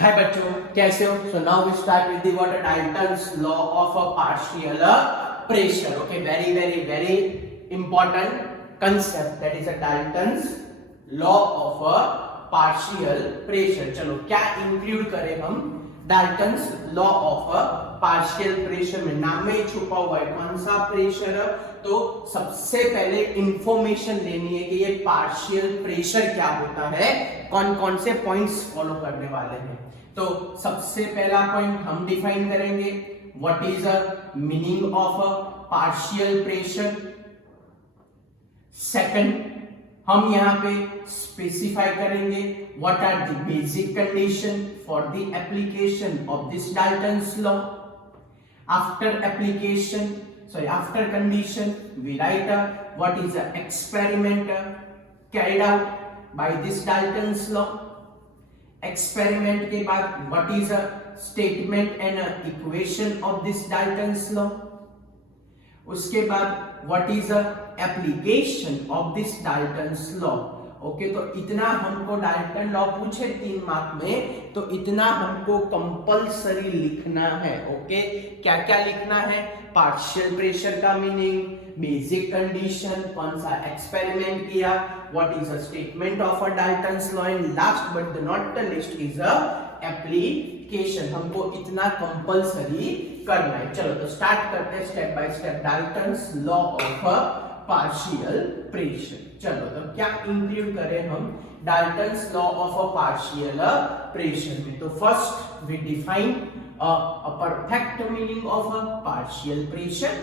हाय बच्चों, कैसे हो? So now we start with the what Dalton's law of a partial pressure. Okay, very important concept, that is a Dalton's law of a partial pressure. चलो क्या include करें हम Dalton's law of a partial pressure में? नाम में ही छुपा हुआ है कौन सा प्रेशर. तो सबसे पहले इंफॉर्मेशन लेनी है कि ये पार्शियल प्रेशर क्या होता है, कौन कौन से पॉइंट्स फॉलो करने वाले हैं. तो सबसे पहला पॉइंट हम डिफाइन करेंगे, what is a meaning of a partial pressure. Second, हम यहां पे स्पेसिफाई करेंगे what are the basic condition for the application of this Dalton's law. After application, after condition, we write what is the experiment carried out by this Dalton's law. Experiment के बाद what is a statement and equation of this Dalton's law. उसके बाद what is a application of this Dalton's law. Okay, तो इतना हमको Dalton law पूछे 3 mark में, तो इतना हमको कंपलसरी लिखना है. ओके, क्या क्या लिखना है? पार्शियल प्रेशर का मीनिंग, बेसिक कंडीशन, कौन सा एक्सपेरिमेंट किया, what is a statement of a Dalton's law, and last but not the list is a application. हमको इतना कंपलसरी करना है. चलो तो स्टार्ट करते हैं step by step Dalton's law of a partial pressure. चलो तो क्या इंक्लूड करें हम Dalton's law of a partial pressure में? तो first we define a perfect meaning of a partial pressure,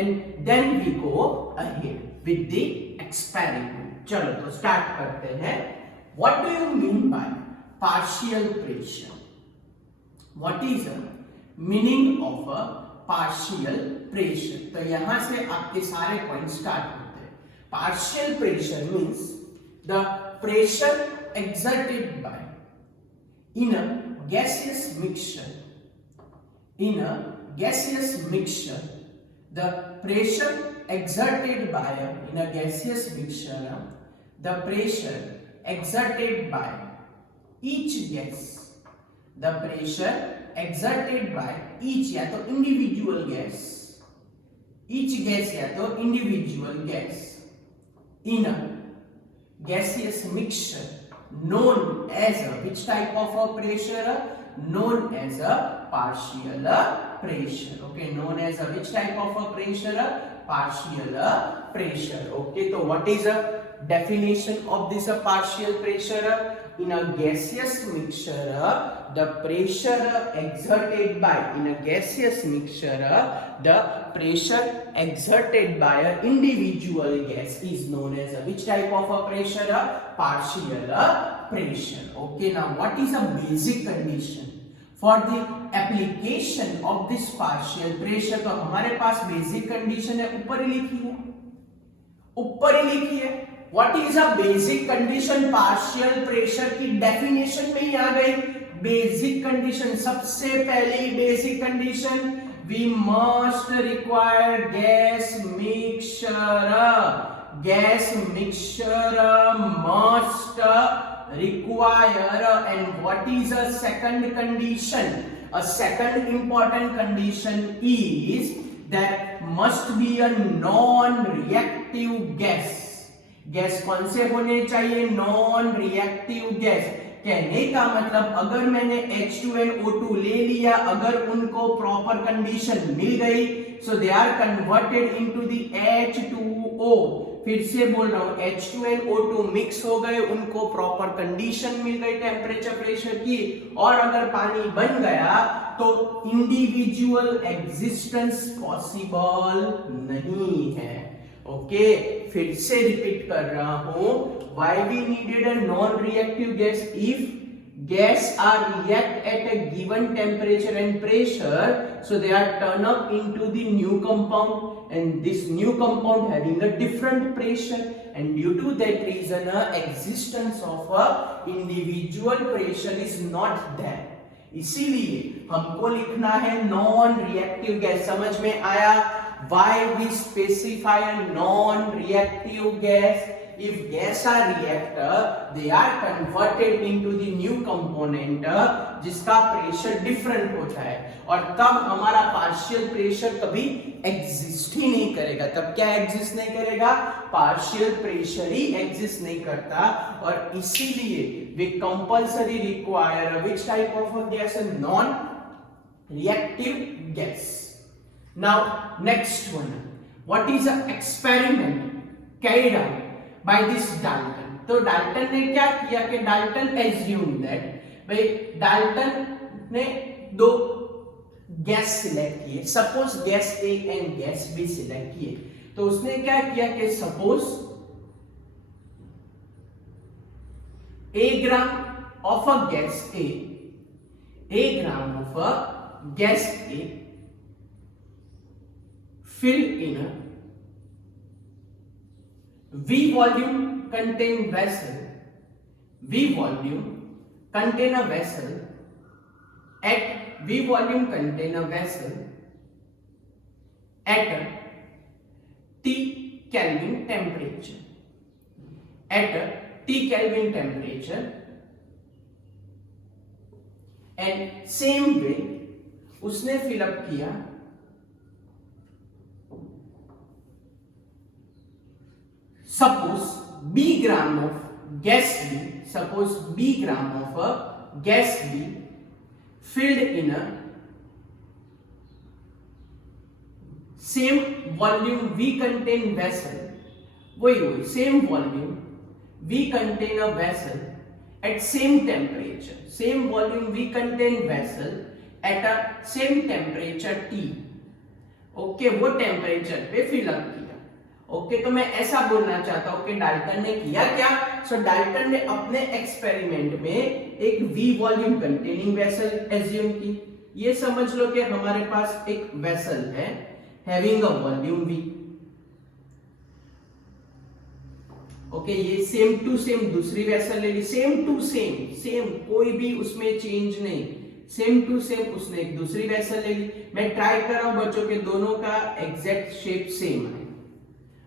and then we go ahead with the experiment. चलो तो start करते हैं. What do you mean by partial pressure? What is the meaning of a partial pressure? तो यहां से आपके सारे point start होते हैं. Partial pressure means the pressure exerted by in a gaseous mixture. In a gaseous mixture, the pressure exerted by in a gaseous mixture, the pressure exerted by each gas, the pressure exerted by each या तो individual gas, each gas या तो individual gas in a gaseous mixture known as a which type of a pressure? Known as a partial pressure. Okay, known as a which type of a pressure? Partial pressure. Okay, so what is a definition of this partial pressure? In a gaseous mixture, the pressure exerted by in a gaseous mixture, the pressure exerted by an individual gas is known as a which type of a pressure? Partial pressure. Okay, now what is a basic condition for the application of this partial pressure? तो हमारे पास basic condition है, ऊपर ही लिखी है, ऊपर ही लिखी है. What is a basic condition partial pressure की डेफिनेशन में ही आ गई. बेसिक कंडीशन, सबसे पहली basic condition, we must require gas mixture. Gas mixture must require, and what is a second condition? A second important condition is that must be a non-reactive gas. Gas कौन से होने चाहिए? Non reactive gas. कहने का मतलब अगर मैंने H2NO2 ले लिया, अगर उनको प्रॉपर कंडीशन मिल गई, so they are converted into the H2O. फिर से बोल रहा हूं, H2NO2 मिक्स हो गए, उनको प्रॉपर कंडीशन मिल गई टेम्परेचर प्रेशर की, और अगर पानी बन गया तो इंडिविजुअल एग्जिस्टेंस पॉसिबल नहीं है. ओके, फिर से रिपीट कर रहा हूं, why we needed a non reactive gas? If gas are react at a given temperature and pressure, so they are turn up into the new compound, and this new compound having a different pressure, and due to that reason existence of a individual pressure is not there. इसीलिए हमको लिखना है non reactive gas. समझ में आया? Why we specify a non-reactive gas? If gas are reactor they are converted into the new component जिसका pressure different होता है, और तब हमारा पार्शियल प्रेशर कभी एग्जिस्ट ही नहीं करेगा। तब क्या एग्जिस्ट नहीं करेगा? पार्शियल प्रेशर ही एग्जिस्ट नहीं करता, और इसीलिए we compulsory require which type of a gas? Non reactive gas. Now next one, what is an experiment carried out by this Dalton? तो डाल्टन ने क्या किया कि डाल्टन assume that भाई डाल्टन ने दो गैस सिलेक्ट किए, suppose gas A and gas B select किए। तो उसने क्या किया कि suppose a gram of a gas a gram of a gas A filled in a V volume contain vessel, V volume contain a vessel at V volume contain a vessel at T Kelvin temperature, at T Kelvin temperature, and same way उसने fill up किया suppose B gram of gas B, suppose B gram of a gas B filled in a same volume V contain vessel, वही same volume V contain a vessel at same temperature, same volume V contain vessel at a same temperature T, okay वो temperature पे fill up किया। Okay तो मैं ऐसा बोलना चाहता हूं कि डाल्टन ने किया क्या? सो डाल्टन ने अपने एक्सपेरिमेंट में एक V volume containing vessel assume की। ये समझ लो कि हमारे पास एक वेसल है having a volume V। Okay ये सेम टू सेम दूसरी वेसल ले ली, सेम टू सेम, सेम कोई भी उसमें चेंज नहीं, सेम टू सेम उसने एक दूसरी वेसल ले ली। मैं ट्राई कर रहा हूं बच्चों के दोनों का एग्जैक्ट शेप सेम है।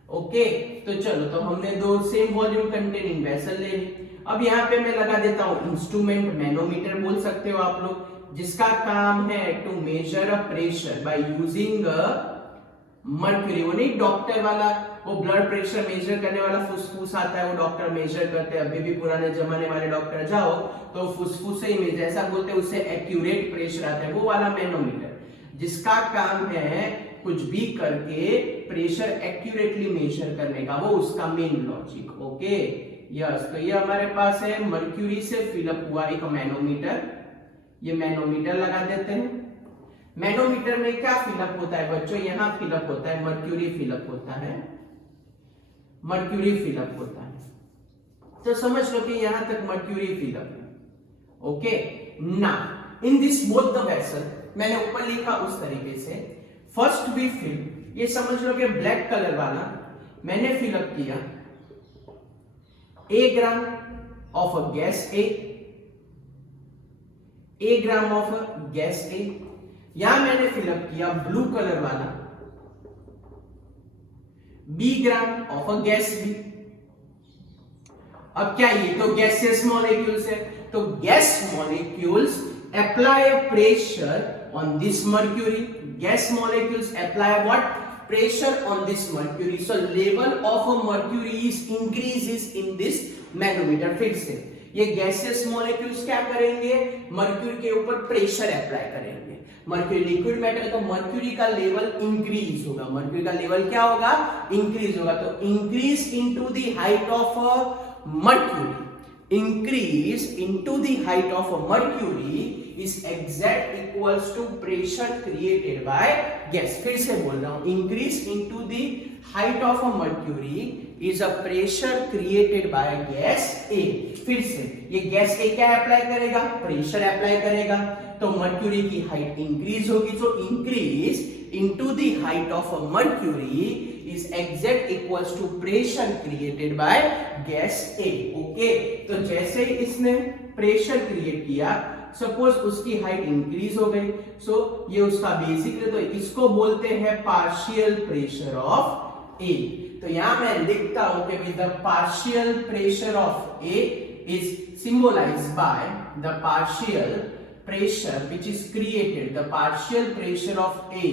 ओके तो चलो, तो हमने दो सेम वॉल्यूम कंटेनिंग वेसल ले ली। अब यहाँ पे मैं लगा देता हूं इंस्ट्रूमेंट, मैनोमीटर बोल सकते हो आप लोग, जिसका काम है to measure a pressure by using mercury. वो नहीं डॉक्टर वाला, वो ब्लड प्रेशर मेजर करने वाला फुसफुस आता है, वो डॉक्टर मेजर करते हैं। अभी भी पुराने जमाने वाले डॉक्टर जाओ तो फुसफुस से ही मेजर ऐसा बोलते हैं, उससे एक्यूरेट प्रेशर आता है, वो वाला मैनोमीटर, जिसका काम है कुछ भी करके प्रेशर एक्यूरेटली मेजर करने का, वो उसका मेन लॉजिक। ओके यस, तो ये हमारे पास है मर्क्यूरी से फिलअप हुआ एक मैनोमीटर। ये मैनोमीटर लगा देते हैं। मैनोमीटर में क्या फिलअप होता है बच्चों? यहां फिलअप होता है, मर्क्यूरी फिलअप होता है, मर्क्यूरी फिलअप होता है। तो समझ लो कि यहां तक मर्क्यूरी फिलअप है। ओके ना in this both the vessel, मैंने ऊपर लिखा उस तरीके से, फर्स्ट वी फिल, ये समझ लो कि ब्लैक कलर वाला मैंने फिलअप किया A gram of a gas A gram of a gas A। यहां मैंने फिलअप किया ब्लू कलर वाला B gram of a gas B। अब क्या ये तो गैसियस मॉलिक्यूल्स है, तो gas molecules apply a pressure on this mercury, gas molecules apply what? Pressure on this mercury, so level of a mercury is increases in this manometer। फिर से ये gaseous molecules क्या करेंगे? mercury के ऊपर pressure apply करेंगे। mercury liquid metal, तो mercury का लेवल इंक्रीज होगा, mercury का लेवल क्या होगा? इंक्रीज होगा। तो increase into the height of mercury, increase into the height of a mercury is exact equals to pressure created by gas। फिर से बोल रहा हूं, increase into the height of a mercury is a pressure created by gas A। फिर से ये gas A क्या apply करेगा? प्रेशर अप्लाई करेगा, तो मर्क्यूरी की हाइट इंक्रीज होगी। So increase into the height of a mercury is exact equals to pressure created by gas A। Okay तो जैसे ही इसने प्रेशर क्रिएट किया, सपोज उसकी हाइट इंक्रीज हो गई, सो ये उसका बेसिक है, तो इसको बोलते हैं पार्शियल प्रेशर ऑफ A। तो यहां मैं लिखता हूं कि with the partial pressure of A is symbolised by the partial pressure which is created, the partial pressure of A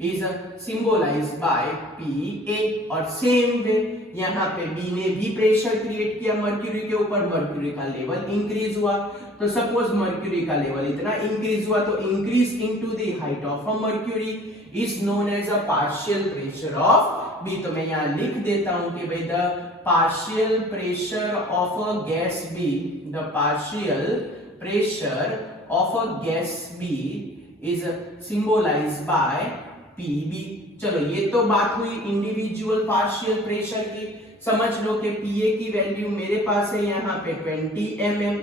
is symbolized by PA। और सेम वे यहाँ पे B ने भी प्रेशर क्रिएट किया मर्क्यूरी के ऊपर, मर्क्यूरी का level increase हुआ, तो सपोज मर्क्यूरी का लेवल इतना इंक्रीज हुआ तो increase into the height of a mercury is known as a partial pressure of B। तो मैं यहाँ लिख देता हूं कि भाई the partial pressure of a gas B, the partial pressure of a gas B is symbolized by PB। चलो ये तो बात हुई इंडिविजुअल पार्शियल प्रेशर की। समझ लो कि PA की वैल्यू मेरे पास है यहाँ पे 20 mm,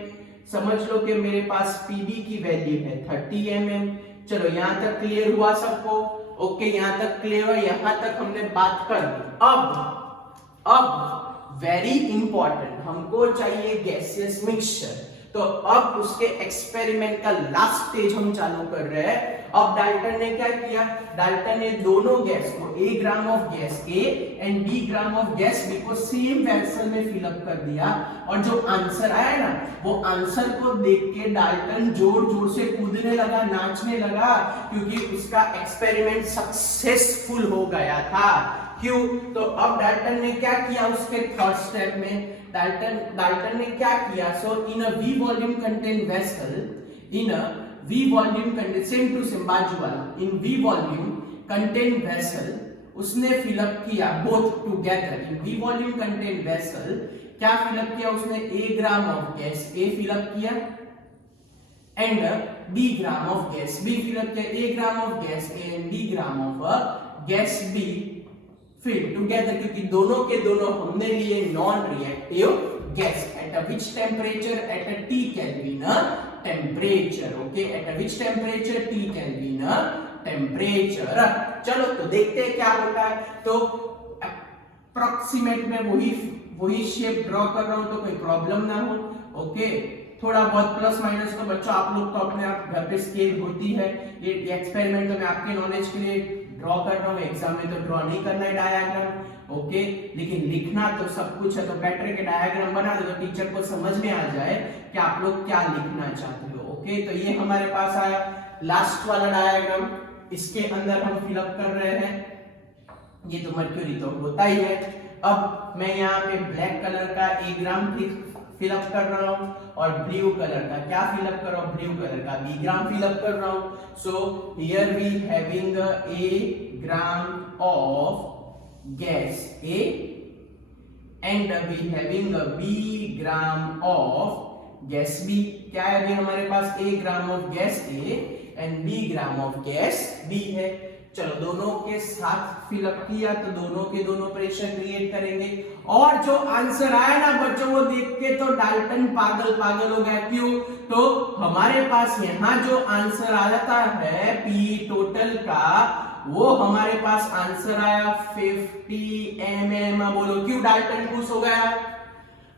समझ लो कि मेरे पास PB की वैल्यू है 30 mm। चलो यहाँ तक क्लियर हुआ सबको? ओके, यहाँ तक क्लियर हुआ, यहाँ तक हमने बात कर दी। अब वेरी इंपॉर्टेंट, हमको चाहिए गैसियस मिक्सचर। तो अब उसके एक्सपेरिमेंट का लास्ट स्टेज हम चालू कर रहे हैं। अब डाल्टन ने क्या किया, डाल्टन ने दोनों गैस को A gram of gas A and B gram of gas B को सेम वेसल में फिलअप कर दिया, और जो आंसर आया ना वो आंसर को देख के डाल्टन जोर जोर से कूदने लगा, नाचने लगा, क्योंकि उसका एक्सपेरिमेंट सक्सेसफुल हो गया था। क्यों? तो अब डाल्टन ने क्या किया उसके थर्ड स्टेप में, डाल्टन ने क्या किया, so in a V volume contain vessel, in a V volume contain, same to same बाजू वाला, in V volume contain vessel उसने फिलअप किया both together. In V volume contain vessel क्या fill up किया उसने, A gram of gas A fill up किया and B gram of gas B fill up किया। A gram of gas A and B gram of gas B fill together, क्योंकि दोनों के दोनों हमने लिए non reactive gas. Eight which temperature, at a T kelvin temperature. Okay, eight which temperature, T kelvin temperature. चलो तो देखते हैं क्या होता है। तो अप्रॉक्सीमेट में वही शेप ड्रॉ कर रहा हूं तो कोई प्रॉब्लम ना हो। ओके, थोड़ा बहुत प्लस माइनस तो बच्चों आप लोग तो अपने आप घर पे स्केल होती है। ये एक्सपेरिमेंट तो मैं आपके नॉलेज के लिए ड्रॉ कर रहा हूँ, एग्जाम में तो ड्रॉ नहीं करना है डायग्राम। ओके, लेकिन लिखना तो सब कुछ है, तो बेटर के डायग्राम बना दो तो टीचर को समझ में आ जाए कि आप लोग क्या लिखना चाहते हो। ओके, तो ये हमारे पास आया लास्ट वाला डायग्राम, इसके अंदर हम फिलअप कर रहे हैं। ये तो मर्क्यूरी तो होता ही है। अब मैं यहाँ पे ब्लैक कलर का A ग्राम फिलअप कर रहा हूं और ब्लू कलर का क्या फिलअप कर रहा हूं, ब्लू कलर का B ग्राम फिलअप कर रहा हूं। So here we having A gram of gas A and we having B gram of gas B। क्या है अभी हमारे पास, A gram of gas A and B gram of gas B है। चलो दोनों के साथ फिलअप किया तो दोनों के दोनों प्रेशर क्रिएट करेंगे, और जो आंसर आया ना बच्चों वो देख के तो डाल्टन पागल हो गया। क्यों? तो हमारे पास यहाँ जो आंसर आ जाता है P टोटल का, वो हमारे पास आंसर आया 50 mm। बोलो क्यों डाल्टन खुश हो गया,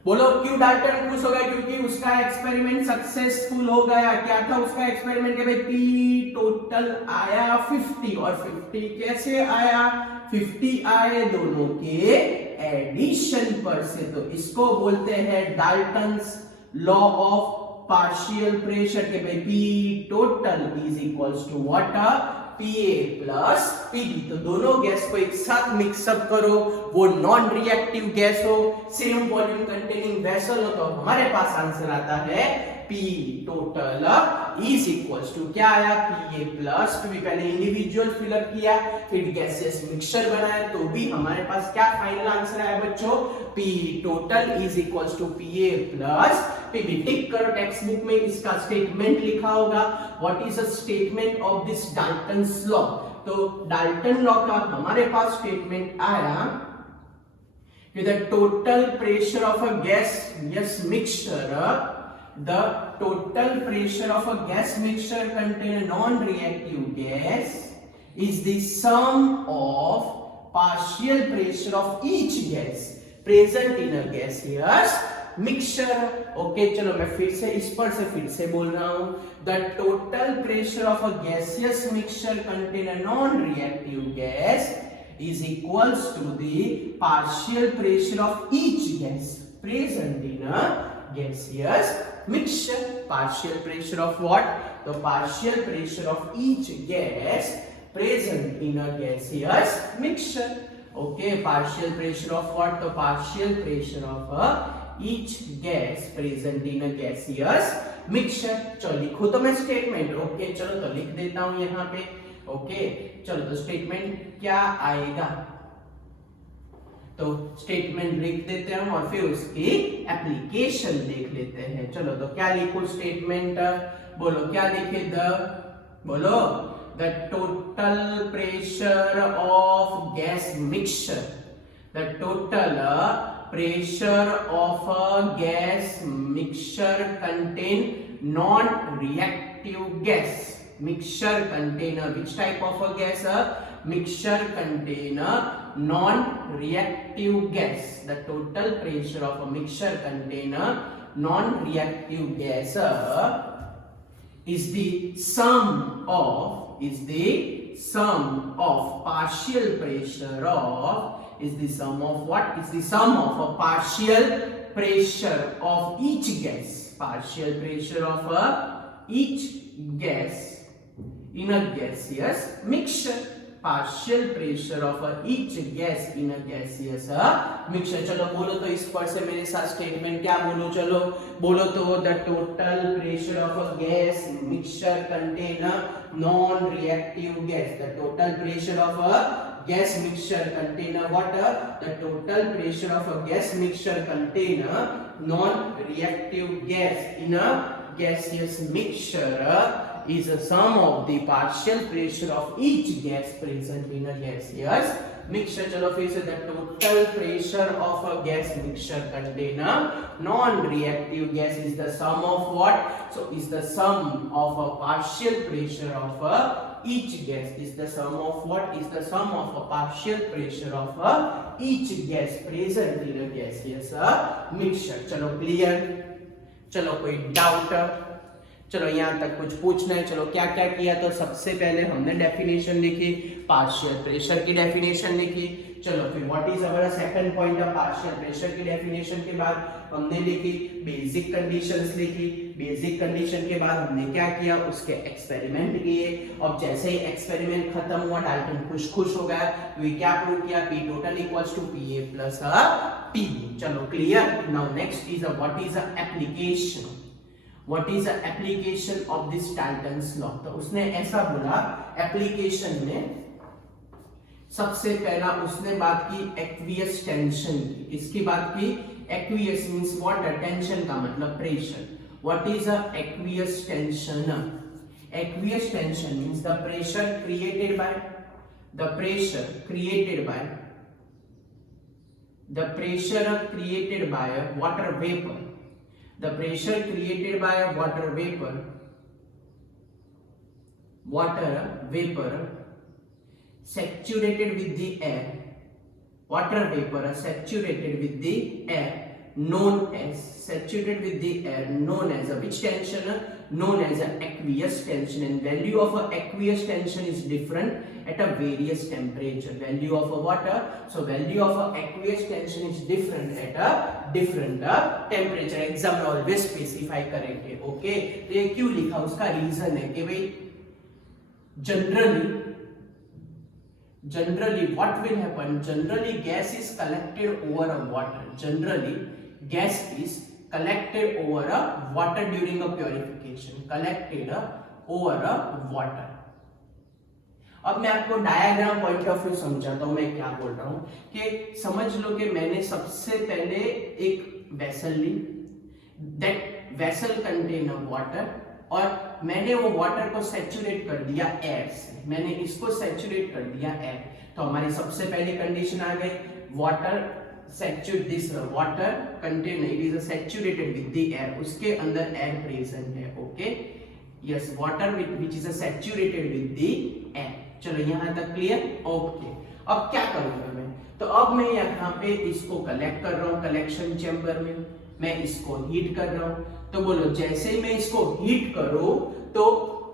बोलो क्यों डाल्टन खुश हो गया? क्योंकि उसका एक्सपेरिमेंट सक्सेसफुल हो गया। क्या था उसका एक्सपेरिमेंट के भाई, P टोटल आया 50, और 50 कैसे आया, 50 आए दोनों के एडिशन पर से। तो इसको बोलते हैं Dalton's law of partial pressure के भाई P total is equals to what, PA plus PB। तो दोनों गैस को एक साथ मिक्सअप करो, वो नॉन रिएक्टिव गैस हो, सेम वॉल्यूम कंटेनिंग वेसल हो, तो हमारे पास आंसर आता है P total is equals to क्या आया, PA प्लस PB। पहले इंडिविजुअल फिलअप किया फिर गैसेस मिक्सचर बनाया, तो भी हमारे पास क्या फाइनल आंसर आया बच्चों, P total is equals to PA plus PB। Tick करो, टेक्स्ट बुक में इसका स्टेटमेंट लिखा होगा, what is a statement of this Dalton's law. तो डाल्टन लॉ का हमारे पास स्टेटमेंट आया, the total pressure of a gas mixture, the total pressure of a gas mixture contain a non-reactive gas is the sum of partial pressure of each gas present in a gaseous mixture। Okay, चलो मैं फिर से इस पर से फिर से बोल रहा हूं, the total pressure of a gaseous mixture contain a non-reactive gas is equals to the partial pressure of each gas present in a gaseous mixture. Partial pressure of what? The partial pressure of each gas present in a gaseous mixture. Okay, partial pressure of what? The partial pressure of each gas present in a gaseous mixture. चलो लिखो तो मैं statement. Okay चलो तो लिख देता हूं यहाँ पे. ओके चलो तो स्टेटमेंट क्या आएगा, तो स्टेटमेंट लिख देते हैं और फिर उसकी एप्लीकेशन देख लेते हैं. चलो तो क्या लिखो स्टेटमेंट, बोलो क्या लिखे? बोलो the total pressure of gas mixture, the total pressure of a gas mixture contain non-reactive gas. Mixture contain which type of a gas? Mixture contain non-reactive gas. The total pressure of a mixture contain non-reactive gas is the sum of partial pressure of what? Is the sum of a partial pressure of each gas. Partial pressure of each gas in a gaseous mixture. Partial pressure of each gas in a gaseous mixture. चलो बोलो तो इस पर से मेरे साथ statement क्या बोलो? चलो बोलो तो the total pressure of a gas mixture contain non-reactive gas. The total pressure of a gas mixture contain what? The total pressure of a gas mixture contain non-reactive gas in a gaseous mixture is a sum of the partial pressure of each gas present in a gaseous mixture. चलो फिर से the total pressure of a gas mixture contain non-reactive gas is the sum of what? So is the sum of a partial pressure of each gas is the sum of what? Is the sum of a partial pressure of each gas present in a gaseous mixture. चलो clear? चलो कोई doubt? चलो यहाँ तक कुछ पूछना है? चलो क्या क्या किया? तो सबसे पहले हमने डेफिनेशन लिखी, पार्शियल प्रेशर की डेफिनेशन लिखी. चलो फिर what is our second point of partial pressure की डेफिनेशन के बाद हमने लिखी बेसिक कंडीशंस लिखी. बेसिक कंडीशन के बाद हमने क्या किया? उसके एक्सपेरिमेंट किए. अब जैसे ही एक्सपेरिमेंट खत्म हुआ डाल्टन खुश हो गया, तो ये क्या प्रूव किया? P total equals to PA plus P. चलो clear? Now next is what is the application. What is the application of this Dalton's law? तो उसने ऐसा बोला एप्लीकेशन में सबसे पहला उसने बात की एक्वियस टेंशन की. किसकी बात की? Aqueous means what? टेंशन का मतलब pressure. What is a aqueous tension? Aqueous tension means the pressure created by a water vapor. The pressure created by a water vapor saturated with the air. Water vapor saturated with the air known as which tension? Known as aqueous tension. And value of aqueous tension is different at a various temperature. Value of water, so value of aqueous tension is different at a different temperature. Exam में always specify करेंगे. Okay, तो ये क्यों लिखा? उसका reason है कि भाई generally what will happen? Generally gas is collected over a water. Generally gas is collected over a water during a purification. Collected over a water. अब मैं आपको डायग्राम पॉइंट ऑफ व्यू समझाता हूं. मैं क्या बोल रहा हूं कि समझ लो कि मैंने सबसे पहले एक वेसल ली. दैट वेसल कंटेन वाटर और मैंने वो वाटर को सैचुरेट कर दिया एयर से. मैंने इसको सैचुरेट कर दिया एयर. तो हमारी सबसे पहली कंडीशन आ गई water saturate. This water contain it is saturated with the air. उसके अंदर एयर प्रेजेंट है. Okay yes, water which is saturated with the air. चलो यहाँ तक क्लियर? ओके. अब क्या करूंगा मैं? तो अब मैं यहाँ पे इसको कलेक्ट कर रहा हूँ कलेक्शन चैम्बर में. मैं इसको हीट कर रहा हूँ. तो बोलो जैसे ही मैं इसको हीट करूं तो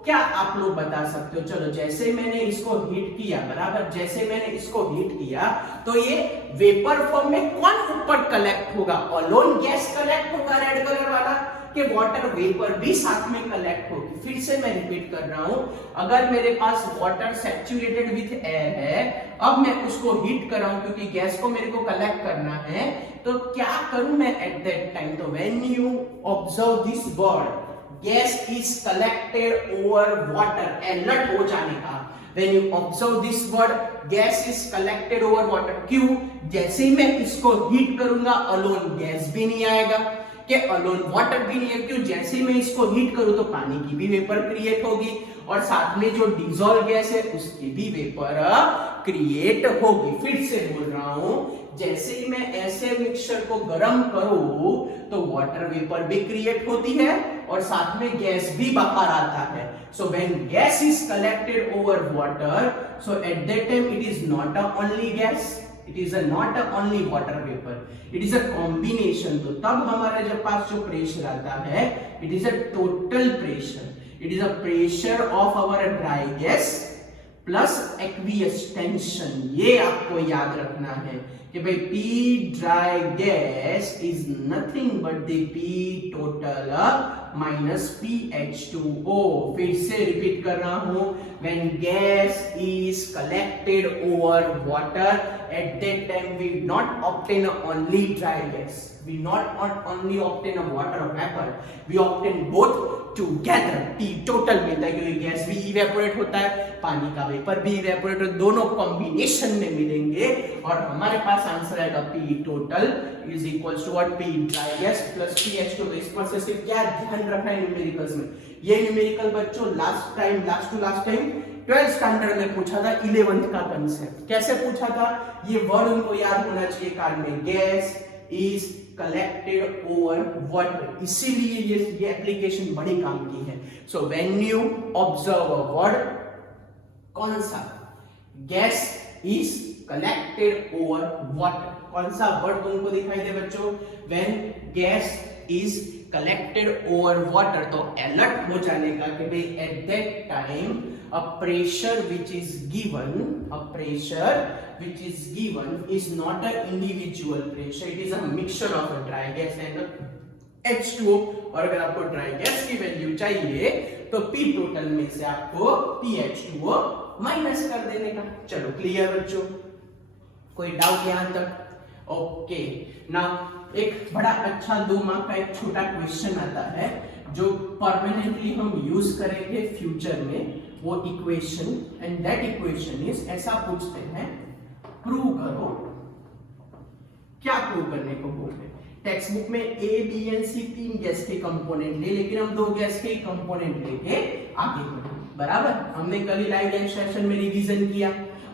क्या आप लोग बता सकते हो? चलो जैसे मैंने इसको हीट किया, बराबर, जैसे मैंने इसको हीट किया तो ये वेपर फॉर्म में कौन ऊपर कलेक्ट होगा? अलोन गैस कलेक्ट होगा रेड कलर वाला, कि वाटर वेपर भी साथ में कलेक्ट होगी? फिर से मैं रिपीट कर रहा हूं, अगर मेरे पास वाटर सैचुरेटेड विथ एयर है, अब मैं उसको हीट कर रहा हूं क्योंकि गैस को मेरे को कलेक्ट करना है, तो क्या करूं मैं एट दैट टाइम? तो when you observe this word gas is collected over water, alert हो जाने का, when you observe this word gas is collected over water, क्यों? जैसे ही मैं इसको हीट करूंगा अलोन गैस भी नहीं आएगा, कि अलोन वाटर भी नहीं है, क्यों? जैसे ही मैं इसको हीट करूं तो पानी की भी वेपर क्रिएट होगी और साथ में जो डिसॉल्व गैस है उसकी भी वेपर क्रिएट होगी। फिर से बोल रहा हूं, जैसे ही मैं ऐसे मिक्सचर को गर्म करूं तो वाटर वेपर भी क्रिएट होती है और साथ में गैस भी बाहर आता है। So when gas is collected over water, so at that time it is not a only gas, it is a not a only water vapor, it is a combination। तो तब हमारे जब पास जो प्रेशर आता है, it is a total pressure, it is a pressure of our dry gas plus aqueous tension। ये आपको याद रखना है कि भाई P dry gas is nothing but the P total minus PH2O। फिर से रिपीट कर रहा हूं, when gas is collected over water, at that time we not obtain only dry gas, we not only obtain a water vapor, we obtain both together। P total मिलता है क्योंकि gas भी evaporate होता है, पानी का वेपर भी evaporate होता है, दोनों कॉम्बिनेशन में मिलेंगे और हमारे पास आंसर आएगा P total is equals to what? P dry gas plus PH2। तो इस पर से सिर्फ क्या ध्यान रखना है न्यूमेरिकल्स में? ये न्यूमेरिकल बच्चों लास्ट टाइम 12th स्टैंडर्ड में पूछा था, 11th का कंसेप्ट। कैसे पूछा था? ये वर्ड उनको याद होना चाहिए कान में, gas is collected over water, इसीलिए ये एप्लीकेशन बड़ी काम की है। So when you observe a word, कौन सा? Gas is collected over water, कौन सा वर्ड तुमको दिखाई दे बच्चों? When gas is collected over water, तो अलर्ट हो जाने का कि भाई at that time a pressure which is given is not an individual pressure, it is a mixture of a dry gas and H2O। और अगर आपको ड्राई गैस की वैल्यू चाहिए तो P टोटल में से आपको PH2O माइनस कर देने का। चलो क्लियर बच्चों, कोई डाउट यहां तक? ओके, नाउ एक बड़ा अच्छा 2 मार्क का एक छोटा क्वेश्चन आता है जो परमानेंटली हम यूज करेंगे फ्यूचर में, वो equation, and that equation is, ऐसा पूछते हैं, प्रूव करो। क्या प्रूव करने को बोलते हैं? टेक्स्ट बुक में A, B and C 3 gas के कंपोनेंट ले, लेकिन हम 2 गैस के कंपोनेंट लेके आगे बढ़े, बराबर। हमने कल ही लाइव सेशन में रिवीजन किया,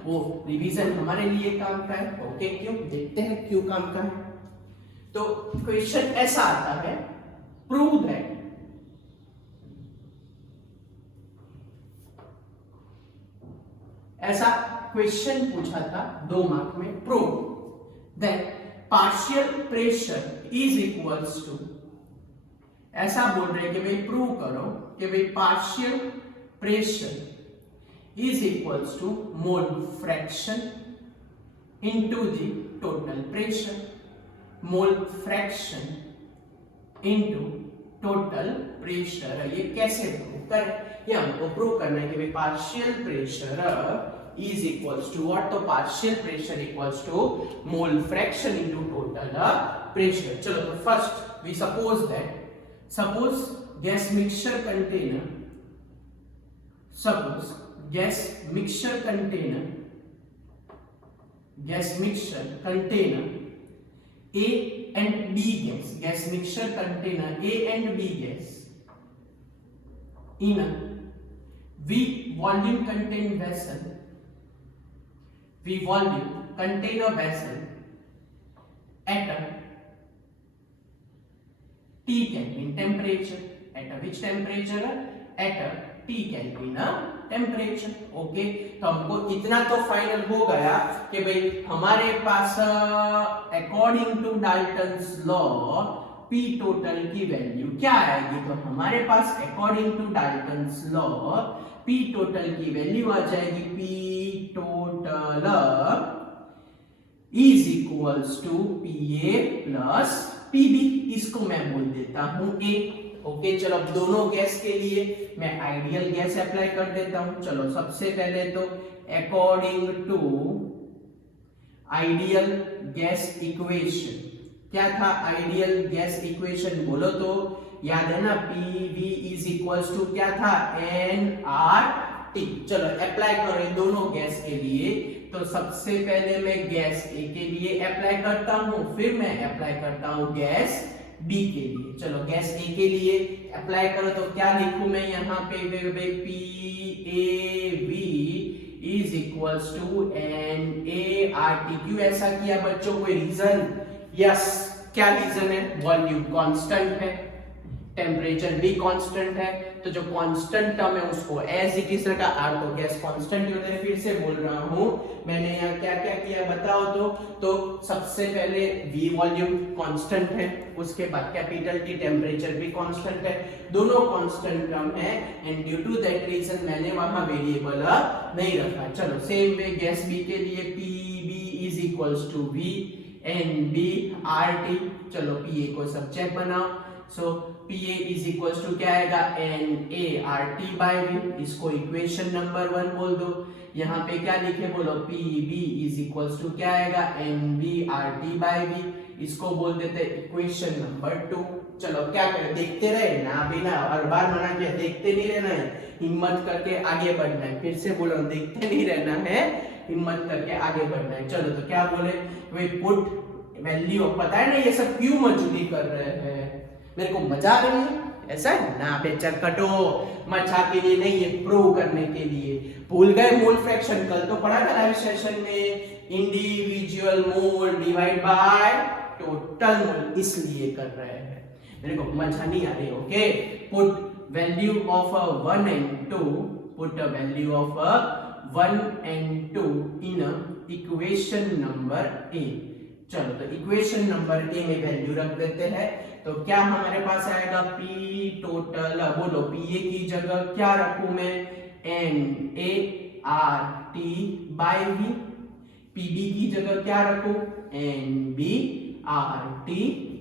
वो रिवीजन हमारे लिए काम का है। ओके, क्यों? देखते हैं क्यों काम का है। तो क्वेश्चन ऐसा आता है, प्रूव दैट, ऐसा क्वेश्चन पूछा था 2 मार्क में, prove that partial pressure is equals to, ऐसा बोल रहे हैं कि भाई प्रूव करो कि भाई partial pressure is equals to mole fraction into the total pressure, mole fraction into total pressure. ये कैसे प्रूव करें? ये हमको प्रूव करना है कि भाई partial pressure is equals to what? तो partial pressure equals to mole fraction into total pressure. चलो तो first we suppose that, suppose gas mixture container, suppose gas mixture container A and B gas, gas mixture container A and B gas in a V volume contained vessel, V volume container vessel at a T Kelvin temperature, at a which temperature? At a T Kelvin temperature. Okay, तो हमको इतना तो final हो गया कि भाई हमारे पास according to Dalton's law P total की वैल्यू क्या आएगी, तो हमारे पास according to Dalton's law P total की वैल्यू आ जाएगी P total is equals to PA plus PB, इसको मैं बोल देता हूं A। ओके चलो, अब दोनों गैस के लिए मैं आइडियल गैस अप्लाई कर देता हूं। चलो सबसे पहले तो according to ideal gas equation, क्या था आइडियल गैस इक्वेशन बोलो तो याद है ना, PV इज इक्वल्स टू क्या था, nRT। चलो अप्लाई करें दोनों गैस के लिए, तो सबसे पहले मैं गैस ए के लिए अप्लाई करता हूं, फिर मैं अप्लाई करता हूं गैस बी के लिए। चलो गैस ए के लिए अप्लाई करो तो क्या लिखूं मैं यहाँ पे, PAV is equals to nART। क्यों ऐसा किया बच्चों, कोई रीजन? यस, क्या रीजन है, वॉल्यूम कांस्टेंट है, टेम्परेचर भी कांस्टेंट है, तो जो कांस्टेंट टर्म है उसको एज इट इज रखा, आर तो गैस कांस्टेंट होता है। फिर से बोल रहा हूं मैंने यहाँ क्या क्या किया बताओ तो सबसे पहले V वॉल्यूम कांस्टेंट है, उसके बाद कैपिटल T टेम्परेचर भी कांस्टेंट है, दोनों कांस्टेंट टर्म है, and due to that reason मैंने वहां वेरिएबल नहीं रखा। चलो सेम वे गैस B के लिए PB is equals to V nBRT। चलो PA को सब्जेक्ट बनाओ, so PA is equals to क्या आएगा, nART बाय V, इसको इक्वेशन नंबर 1 बोल दो। यहाँ पे क्या लिखे बोलो, PB इज इक्वल्स टू क्या आएगा, nBRT बाय V, इसको बोल देते इक्वेशन नंबर 2। चलो क्या करें, देखते रहे ना, बिना हर बार मना किया, देखते नहीं रहना है, हिम्मत करके आगे बढ़ना है। फिर से बोलो, देखते नहीं रहना है, हिम्मत करके आगे बढ़ना है। चलो तो क्या बोले, वे पुट वैल्यू, पता है ना ये सब क्यों मजूरी कर रहे हैं, मेरे को मजा आ रही है ऐसा है ना, बेचर कटो, मजा के लिए नहीं, ये प्रूव करने के लिए। भूल गए मोल फ्रैक्शन, कल तो पढ़ा था लाइव सेशन में, individual mole divide by total मोल, इसलिए कर रहे हैं, मेरे को मजा नहीं आ रही। Okay, put value of 1 and 2, put value of 1 and 2 in equation number A। चलो तो इक्वेशन नंबर A में वैल्यू रख देते हैं, तो क्या हमारे पास आएगा, P टोटल, बोलो PA की जगह क्या रखूं मैं, nART बाय V, PB की जगह क्या रखूं, nBRT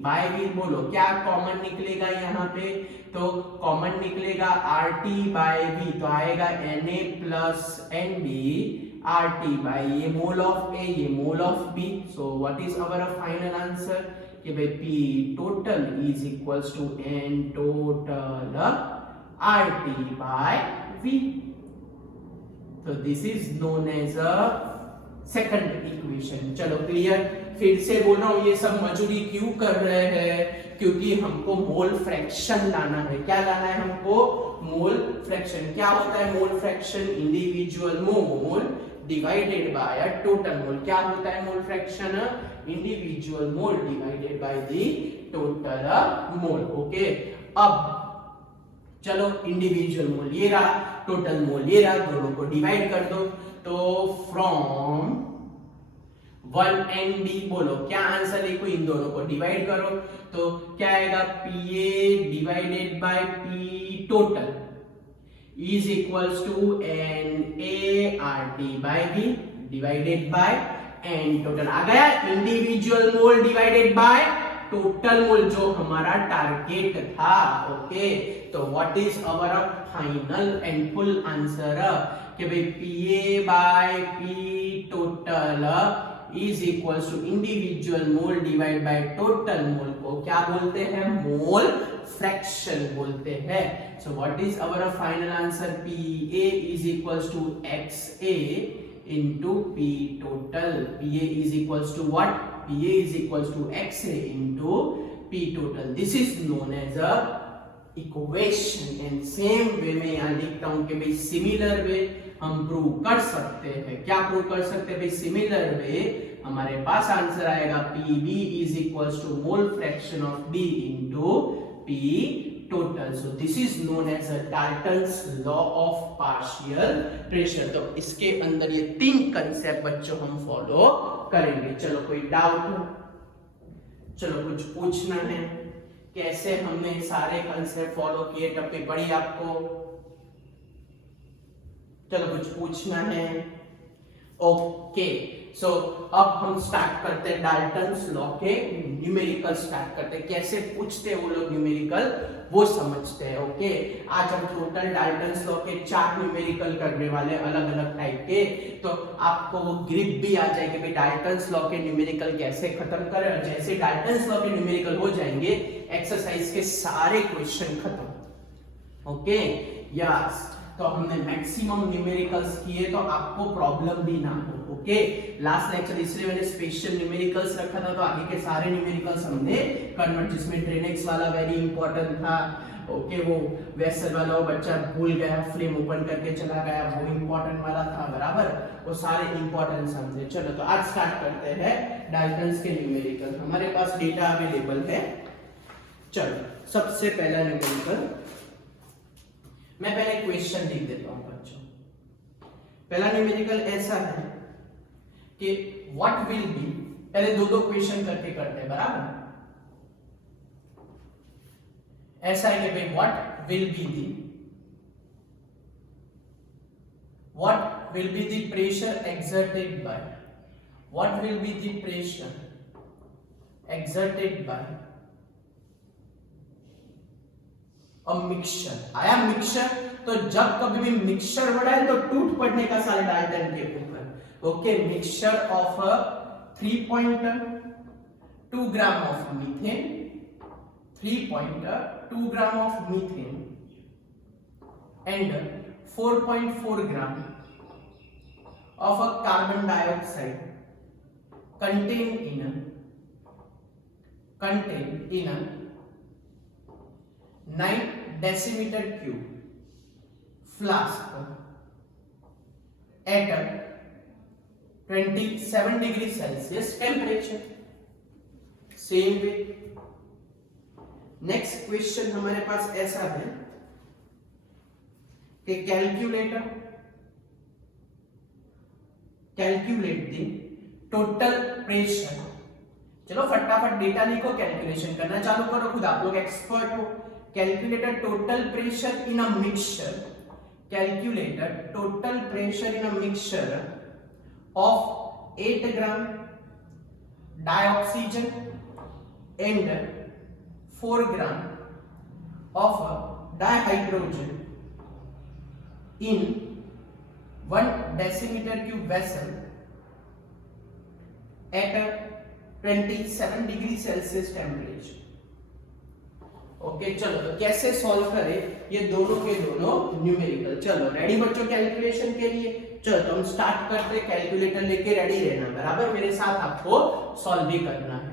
बाय V। बोलो क्या कॉमन निकलेगा यहाँ पे, तो कॉमन निकलेगा RT बाय V, तो आएगा Na प्लस nBRT बाय, ये मोल ऑफ A, ये mole of B। So what is our final answer, कि भाई P total is equals to N total RT by V। तो this is known as a second equation. चलो clear, फिर से बोल रहा हूं, ये सब मजूरी क्यों कर रहे हैं, क्योंकि हमको मोल फ्रैक्शन लाना है। क्या लाना है हमको, मोल फ्रैक्शन। क्या होता है मोल fraction, individual mole divided bye a total mole. क्या होता है मोल fraction, individual mole divided by the total mole. Okay, अब चलो इंडिविजुअल मोल ये रहा, टोटल मोल ये रहा, दोनों को डिवाइड कर दो, तो फ्रॉम 1 and B, बोलो क्या आंसर है, इन दोनों को डिवाइड करो, तो क्या आएगा, PA divided by P total is equals to nART by V divided by N total. आ गया, individual mole divided by total mole, जो हमारा टारगेट था। ओके, तो what is our final and full answer, कि भाई PA by P total is equals to individual mole divide by total mole को क्या बोलते हैं, मोल फ्रैक्शन बोलते हैं। So what is our final answer, PA is equals to XA into P total। PA is equals to what, PA is equals to XA into P total। this is known as a equation, and same way में यहाँ लिखता हूँ कि भाई similar way हम prove कर सकते हैं। क्या प्रूव कर सकते हैं भाई, सिमिलर वे हमारे पास आंसर आएगा PB is equals to mole fraction of B into P total। so this is known as a Dalton's law of partial pressure। तो इसके अंदर ये 3 कंसेप्ट बच्चों हम फॉलो करेंगे। चलो कोई डाउट हो, चलो कुछ पूछना है, कैसे हमने सारे कंसेप्ट फॉलो किए, टॉपिक पढ़ी आपको? चलो कुछ पूछना है? ओके, सो अब हम स्टार्ट करते हैं डाल्टन्स लॉ के न्यूमेरिकल स्टार्ट करते हैं। कैसे पूछते हैं वो लोग न्यूमेरिकल वो समझते हैं। ओके, आज हम टोटल डाल्टन्स लॉ के 4 न्यूमेरिकल करने वाले अलग अलग टाइप के, तो आपको वो ग्रिप भी आ जाएगी भाई डाल्टन्स लॉ के न्यूमेरिकल कैसे खत्म करें। और जैसे डाल्टन्स लॉ के न्यूमेरिकल हो जाएंगे एक्सरसाइज के सारे क्वेश्चन खत्म। ओके यस, तो हमने मैक्सिमम न्यूमेरिकल्स किए तो आपको प्रॉब्लम भी ना हो। ओके, लास्ट लेक्चर इसलिए मैंने स्पेशल न्यूमेरिकल्स रखा था, तो आगे के सारे न्यूमेरिकल्स हमने कन्वर्ट, जिसमें ट्रेनेक्स वाला वेरी इंपॉर्टेंट था। ओके, वो वेसल वाला वो बच्चा भूल गया, फ्लेम ओपन करके चला गया, वो इंपॉर्टेंट वाला था, बराबर, वो सारे इंपॉर्टेंट समझे। चलो तो आज स्टार्ट करते हैं डाल्टन्स के न्यूमेरिकल। हमारे पास डेटा अवेलेबल है। चलो सबसे पहला न्यूमेरिकल, मैं पहले क्वेश्चन लिख देता हूं बच्चों। पहला न्यूमेरिकल ऐसा है कि व्हाट विल बी, पहले दो क्वेश्चन करके करते हैं, बराबर। ऐसा है कि भाई what will be the pressure exerted by, what will be the pressure exerted by और मिक्सचर। आया मिक्सचर, तो जब कभी भी मिक्सचर वर्ड है तो टूट पड़ने का सारे डाल्टन के ऊपर। Okay, mixture of 3.2 gram of methane, 3.2 gram of methane and 4.4 gram of a carbon dioxide contained in a 9 decimeter cube flask at a 27 degree Celsius temperature. Same way, next question हमारे पास ऐसा है कि calculate the total pressure. चलो फटाफट data लिखो, calculation करना चालू करो, खुद आप लोग एक्सपर्ट हो। Calculated total pressure in a mixture, calculated total pressure in a mixture of 8 gram dioxygen and 4 gram of dihydrogen in 1 decimeter cube vessel at a 27 degree Celsius temperature. Okay, चलो तो कैसे सॉल्व करें ये दोनों के दोनों numerical. चलो ready बच्चों कैलकुलेशन के लिए? चलो तो हम स्टार्ट करते हैं, कैलकुलेटर लेके रेडी रहना, बराबर, मेरे साथ आपको सॉल्व भी करना है।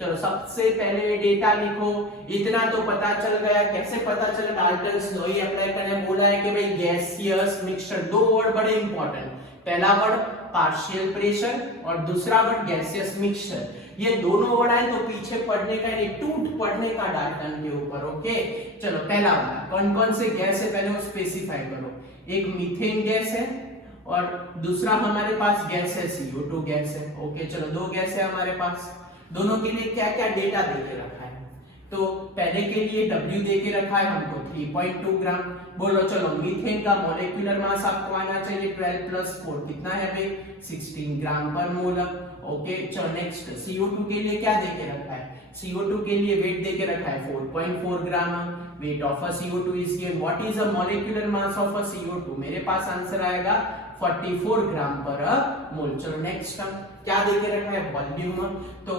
चलो सबसे पहले डेटा लिखो। इतना तो पता चल गया, कैसे पता चला? डाल्टन्स लॉ ही अप्लाई करने बोला है कि भाई गैसियस मिक्सचर, दो वर्ड बड़े इंपॉर्टेंट, पहला वर्ड पार्शियल प्रेशर और दूसरा वर्ड गैसियस मिक्सचर। ये दोनों वर्ड आए तो पीछे पढ़ने का, ये टूट पढ़ने का डाल्टन के ऊपर। ओके, चलो पहला वाला कौन कौन से गैस है पहले वो स्पेसिफाई करो। एक मीथेन गैस है और दूसरा हमारे पास गैस है CO2 गैस है। ओके, चलो दो गैस है हमारे पास। दोनों के लिए क्या क्या डेटा दे के रखा है? तो पहले के लिए W दे के रखा है हमको 3.2 ग्राम। बोलो चलो मीथेन का मॉलिक्यूलर मास आपको आना चाहिए 12 + 4 कितना है भाई? 16 ग्राम पर मोल। ओके, चलो नेक्स्ट CO2 के लिए क्या दे के रखा है? CO2 के लिए वेट दे के रखा है 4.4 gram. Weight of a CO2 is given. What is a molecular mass of a CO2? मेरे पास आंसर आएगा 44 ग्राम पर मोल। चलो नेक्स्ट क्या दे के रखा है? वॉल्यूम। तो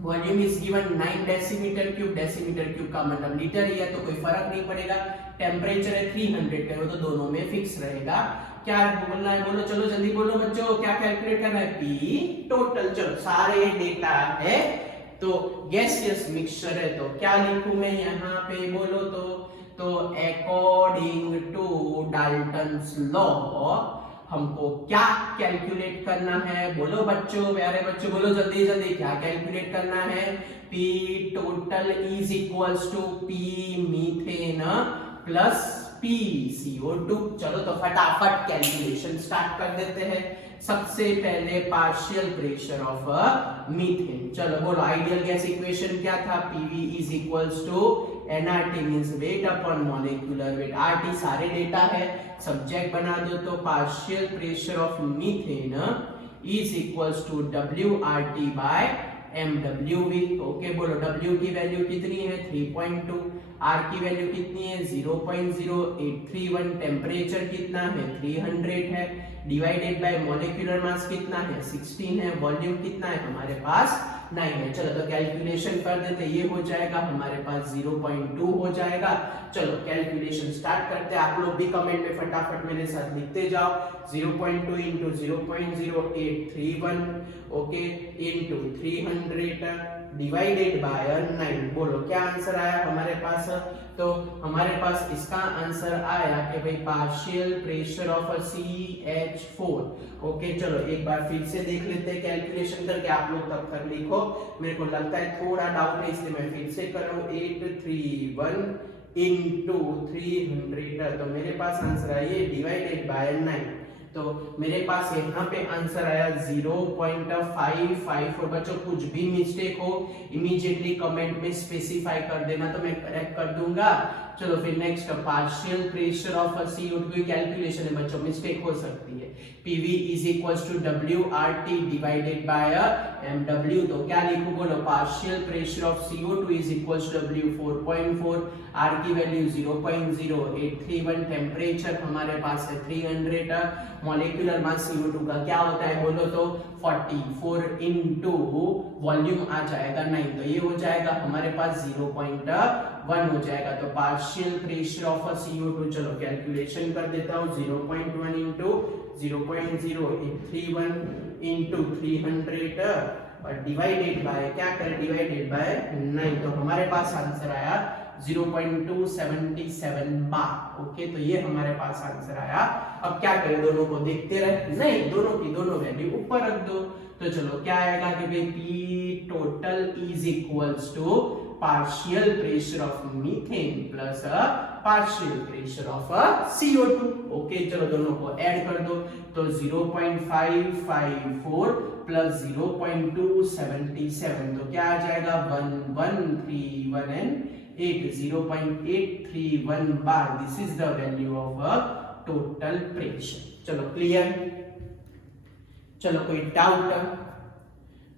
volume is given 9 decimetre cube. Decimetre cube का मतलब लीटर ही है तो कोई फर्क नहीं पड़ेगा। टेम्परेचर है 300 का, तो दोनों में फिक्स रहेगा। क्या बोलना है? बोलो चलो जल्दी बोलो बच्चों, क्या कैलकुलेट करना है? P total. चलो सारे डेटा है, तो गैसियस मिक्सचर है तो क्या लिखूं मैं यहाँ पे? बोलो तो अकॉर्डिंग टू डाल्टन्स लॉ हमको क्या कैलकुलेट करना है? बोलो बच्चों, प्यारे बच्चों बोलो जल्दी जल्दी, क्या कैलकुलेट करना है? P total is equals to P methane plus P CO2। चलो तो फटाफट कैलकुलेशन स्टार्ट कर देते हैं। सबसे पहले पार्शियल प्रेशर ऑफ मीथेन। चलो बोलो आइडियल गैस इक्वेशन क्या था, PV is equals to NRT means weight upon molecular weight, RT सारे डेटा है, सब्जेक्ट बना दो तो partial pressure of methane is equals to WRT by MWV। Okay बोलो W की वैल्यू कितनी है 3.2, R की वैल्यू कितनी है 0.0831, टेम्परेचर कितना है 300 है, डिवाइडेड बाय मॉलिक्यूलर मास कितना है 16 है, वॉल्यूम कितना है हमारे पास 9 है। चलो तो कैलकुलेशन कर देते, ये हो जाएगा हमारे पास 0.2 हो जाएगा। चलो कैलकुलेशन स्टार्ट करते हैं, आप लोग भी कमेंट में फटाफट मेरे साथ लिखते जाओ। 0.2 into 0.0831 okay into 300 divided by 9, बोलो क्या आंसर आया हमारे पास। तो हमारे पास इसका आंसर आया कि भाई partial pressure of CH4। Okay चलो एक बार फिर से देख लेते हैं कैलकुलेशन करके, आप लोग तब तक लिखो, मेरे को लगता है थोड़ा डाउट है इसलिए मैं फिर से कर रहा हूं। 831 इंटू 300 तो मेरे पास आंसर आया ये डिवाइडेड बाय 9, तो मेरे पास यहाँ पे आंसर आया 0.55। और बच्चों कुछ भी मिस्टेक हो इमीडिएटली कमेंट में स्पेसिफाई कर देना तो मैं करेक्ट कर दूंगा। चलो फिर next partial pressure of CO2 की कैलकुलेशन है बच्चों, मिस्टेक हो सकती है। PV is equals to WRT divided by MW, तो क्या लिखूं बोलो, partial pressure of CO2 is equals to W 4.4, R की वैल्यू 0.0831, टेम्परेचर हमारे पास है 300, मॉलिक्यूलर मास CO2 का क्या होता है बोलो तो 44 इंटू वॉल्यूम आ जाएगा 9, तो ये हो जाएगा हमारे पास 0.1 हो जाएगा। तो पार्शियल प्रेशर ऑफ CO2 चलो कैलकुलेशन कर देता हूँ, 0.1 इंटू 0.0831 इंटू 300 और डिवाइडेड बाय क्या करें, डिवाइडेड बाय 9, तो हमारे पास आंसर आया 0.277 बार। ओके तो ये हमारे पास आंसर आया। अब क्या करें, दोनों को देखते रहे, नहीं दोनों की दोनों वैल्यू ऊपर रख दो, तो चलो क्या आएगा कि भाई P total is equals to partial pressure of methane plus a partial pressure of a CO2। Okay चलो दोनों को ऐड कर दो, तो 0.554 प्लस 0.277 तो क्या आ जाएगा 1131 0.831 bar. This is the value of a total pressure. चलो क्लियर, चलो कोई डाउट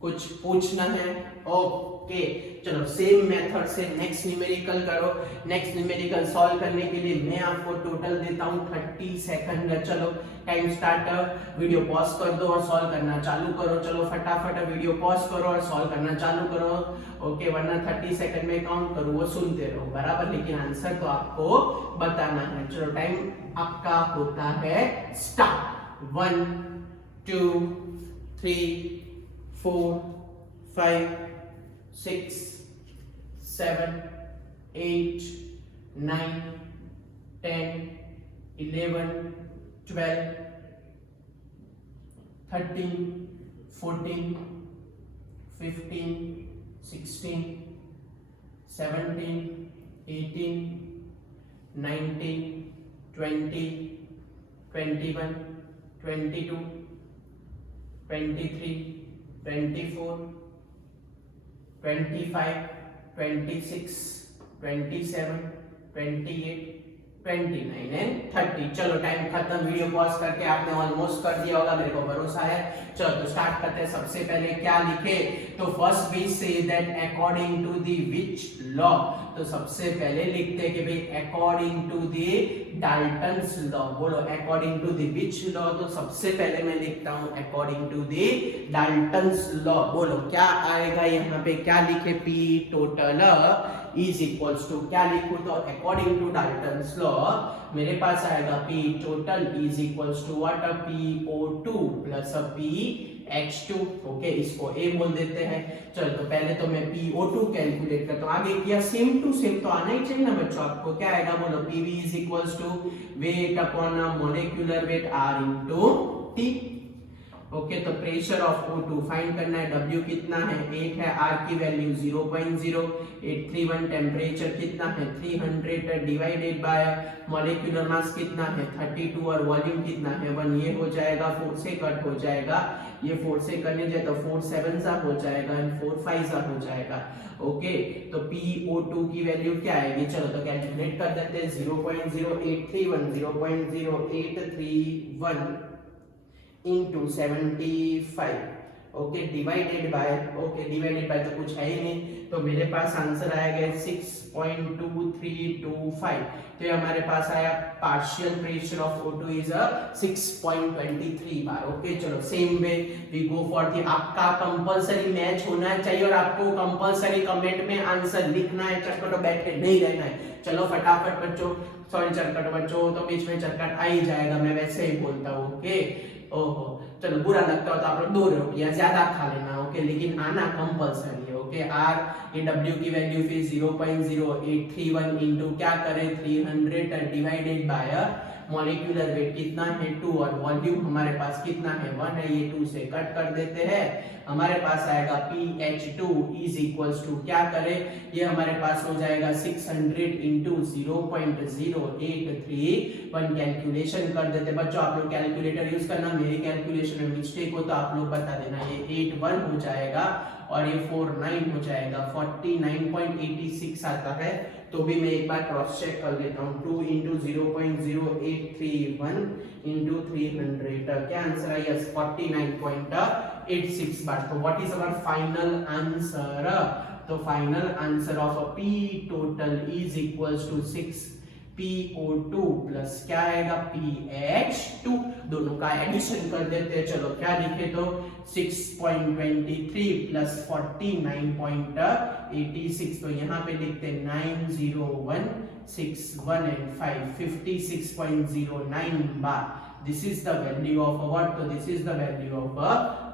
कुछ पूछना है? ओके चलो सेम मेथड से नेक्स्ट न्यूमेरिकल करो। नेक्स्ट न्यूमेरिकल सॉल्व करने के लिए मैं आपको टोटल देता हूं 30 सेकंड। चलो टाइम स्टार्ट, वीडियो पॉज कर दो और सॉल्व करना चालू करो। चलो फटाफट वीडियो पॉज करो और सॉल्व करना चालू करो। ओके वरना 30 सेकंड में काउंट करूं वो सुनते रहो बराबर, लेकिन आंसर तो आपको बताना है। चलो टाइम आपका होता है स्टार्ट। 1 2 3 4 5 6 7 8 9 10 11 12 13 14 15 16 17 18 19 20 21 22 23 24 25 26 27 28 29 एंड 30। चलो टाइम खत्म, वीडियो पॉज करके आपने ऑलमोस्ट कर दिया होगा, मेरे को भरोसा है। चलो तो स्टार्ट करते हैं। सबसे पहले क्या लिखे, तो first we say that according to the which law, तो सबसे पहले लिखते हैं कि भाई according to the Dalton's law. बोलो according to the which law, तो सबसे पहले मैं लिखता हूं according to the Dalton's law. बोलो क्या आएगा यहाँ पे, क्या लिखे, P total is equals to क्या लिखूं, तो अकॉर्डिंग टू डाल्टन्स लॉ मेरे पास आएगा P total is equals to what, PO2 plus PH2। Okay इसको A बोल देते हैं। चलो तो पहले तो मैं PO2 कैलकुलेट करता हूं, आगे किया सेम टू सेम तो आना ही चाहिए ना बच्चों आपको। क्या आएगा बोलो, PV is equals to weight upon molecular weight R into T। Okay तो प्रेशर ऑफ O2 फाइंड करना है। W कितना है 8 है, R की वैल्यू 0.0831, टेम्परेचर कितना है 300 डिवाइडेड बाय मॉलिक्यूलर मास कितना है 32 और वॉल्यूम कितना है 1। ये हो जाएगा 4 से कट हो जाएगा, ये 4 से करने जाए तो 4 7 सा हो जाएगा एंड 4 5 सा हो जाएगा। ओके तो PO2 की वैल्यू क्या आएगी, चलो तो कैलकुलेट कर देते हैं। 0.0831 into 75 okay divided by, okay divided by तो कुछ है ही नहीं, तो मेरे पास आंसर आएगा 6.2325। तो ये हमारे पास आया partial pressure of O2 is 6.23 bar. Okay चलो same way we go for the, आपका कंपलसरी मैच होना चाहिए और आपको कंपलसरी कमेंट में आंसर लिखना है, चटपटो बैठे नहीं रहना है। चलो फटाफट बच्चों, सॉरी चटपट बच्चों, तो बीच में चटपट आ ही जाएगा, मैं वैसे ही बोलता हूँ। ओके ओहो चलो बुरा लगता हो तो आप लोग 2 रोटियां ज्यादा खा लेना। ओके लेकिन आना कंपलसरी है। ओके आर ये W की वैल्यू फिर 0.0831 इनटू क्या करें 300 डिवाइडेड बाय मॉलिक्यूलर वेट कितना है 2 और वॉल्यूम हमारे पास कितना है 1 है, ये 2 से कट कर देते हैं, हमारे पास आएगा PH2 इज इक्वल्स टू क्या करें, ये हमारे पास हो जाएगा 600 इंटू 0.0831। कैलकुलेशन कर देते बच्चों, आप लोग कैलकुलेटर यूज करना, मेरी कैलकुलेशन में मिस्टेक हो तो आप लोग बता देना। ये 81 हो जाएगा और ये 49 हो जाएगा, 49.86 आता है। तो भी मैं एक बार क्रॉस चेक कर लेता हूँ। 2 इंटू 0.0831 इंटू 300 क्या आंसर है, यस 49.86 बार। तो what is our final answer, तो final answer of P total is equals to 6 PO2 plus क्या आएगा PH2, दोनों का एडिशन कर देते हैं। चलो क्या लिखे तो 6.23 प्लस 49.86, तो यहाँ पे लिखते हैं 90161 and 5 56.09 bar. This is the value of what, तो this is the value of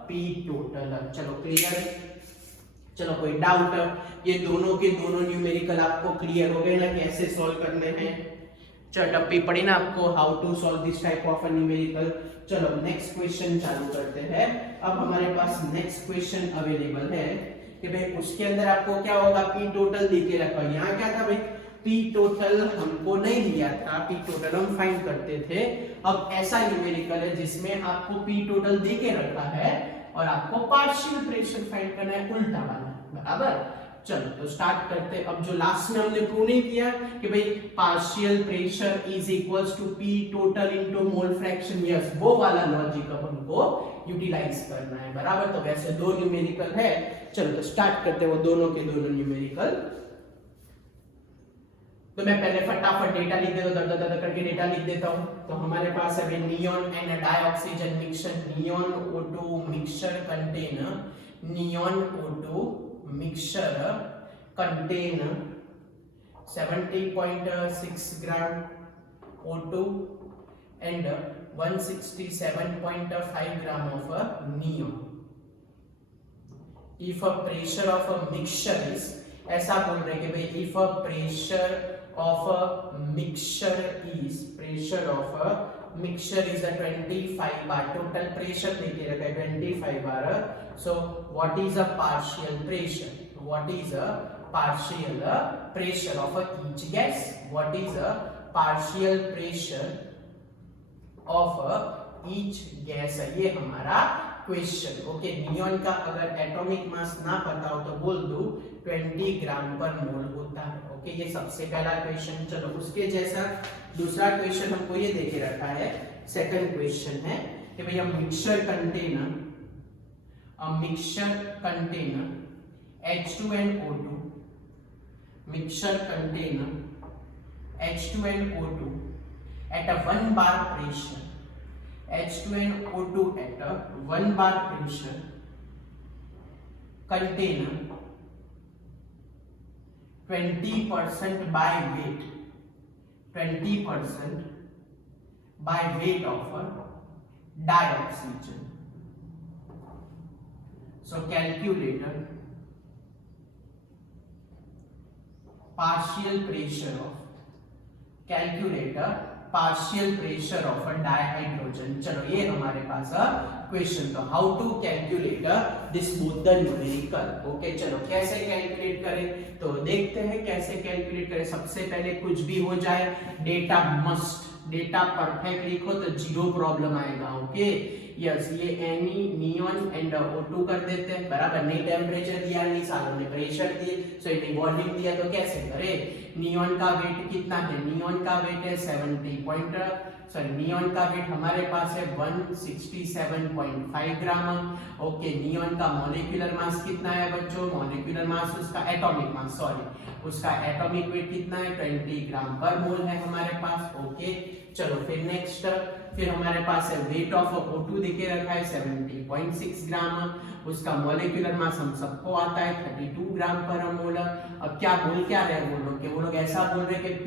P total. चलो क्लियर, चलो कोई डाउट, ये दोनों के दोनों न्यूमेरिकल आपको क्लियर हो गए ना कैसे सॉल्व करने हैं। चलो टप्पी पड़ी ना आपको, how to solve this type of numerical. चलो नेक्स्ट क्वेश्चन चालू करते हैं। अब हमारे पास नेक्स्ट क्वेश्चन अवेलेबल है कि भाई उसके अंदर आपको क्या होगा, P टोटल देके रखा। यहाँ क्या था भाई, P टोटल हमको नहीं दिया था, P टोटल हम फाइंड करते थे। अब ऐसा न्यूमेरिकल है जिसमें आपको P टोटल देके रखा है और आपको पार्शियल प्रेशर फाइंड करना है, उल्टा वाला, बराबर। चलो तो स्टार्ट करते हैं। अब जो लास्ट में हमने प्रूव नहीं किया कि भाई partial pressure is equals to P total into mole fraction, yes वो वाला लॉजिक अब हमको यूटिलाइज करना है, बराबर। तो वैसे दो न्यूमेरिकल है, चलो तो स्टार्ट करते हैं वो दोनों के दोनों न्यूमेरिकल। तो मैं पहले फटाफट डेटा लिख देता हूं, दर करके डेटा लिख देता हूं। तो हमारे पास है neon and dioxygen mixture, neon O2 mixture contain, neon O2 mixture contain 70.6 gram O2 and 167.5 gram of neon. If a pressure of a mixture is, ऐसा बोल रहे कि भाई if a pressure of a mixture is 25 bar, total pressure देके रखा है 25 bar. So what is a partial pressure? What is a partial pressure of each gas? What is a partial pressure of each gas? ये हमारा question. Okay neon का अगर atomic mass ना पता हो तो बोल दो 20 ग्राम पर मोल होता है। ओके ये सबसे पहला क्वेश्चन। चलो उसके जैसा दूसरा क्वेश्चन हमको ये देके रखा है, सेकंड क्वेश्चन है कि भैया mixture container H2 and O2, mixture container H2 and O2 at a 1 bar pressure, H2 and O2 at a 1 bar pressure container 20% by weight, 20% by weight of a dioxygen. So calculator partial pressure of a dihydrogen. चलो ये हमारे पास question. तो how to calculate this both the numerical. Okay चलो कैसे calculate करें तो देखते हैं कैसे कैलकुलेट करें। सबसे पहले कुछ भी हो जाए डेटा मस्ट, डेटा परफेक्ट लिखो तो जीरो प्रॉब्लम आएगा। ओके यस ये एनी नियॉन एंड O2 कर देते हैं बराबर। नहीं टेम्परेचर दिया नहीं सालों ने प्रेशर दिए, सो इन्हें वॉल्यूम दिया तो कैसे करें। नियॉन का वेट कितना है, नियॉन का वेट है 70 नियॉन का वेट हमारे पास है 167.5 ग्राम। ओके नियॉन का मॉलिक्यूलर मास कितना है बच्चों, मॉलिक्यूलर मास उसका एटॉमिक मास सॉरी उसका एटॉमिक वेट कितना है 20 ग्राम पर मोल है हमारे पास। ओके चलो फिर नेक्स्ट फिर हमारे पास है वेट ऑफ O2 देके रखा है 70.6 ग्राम। उसका मॉलिक्यूलर मास हम सबको आता है 32 ग्राम पर मोल। अब क्या बोल क्या रहे हैं वो लोग ऐसा बोल रहे हैं कि P